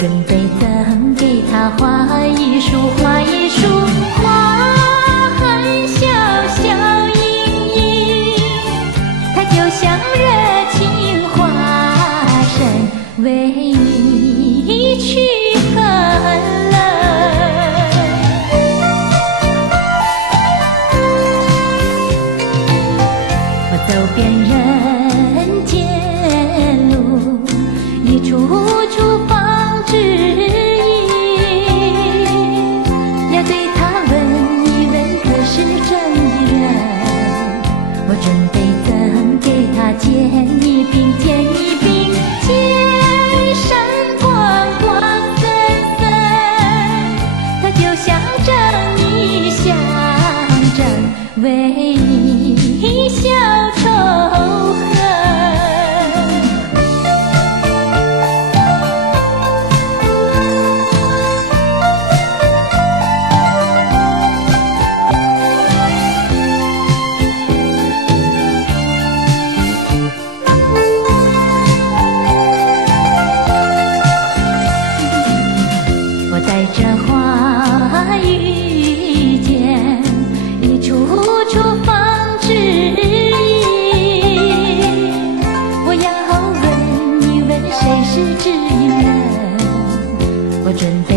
准备赠给他花一束，花一束，花含笑笑盈盈，它就像热情花神为你去恨了。我走遍人间路，一处处方知意，要对他问一问，可是真的人？我准备赠给他见一柄，见一柄，见山光光森森，它就像正义象征，为你消仇恨。我带着花遇见一处处方知意，我要问一问，谁是知音人？我准备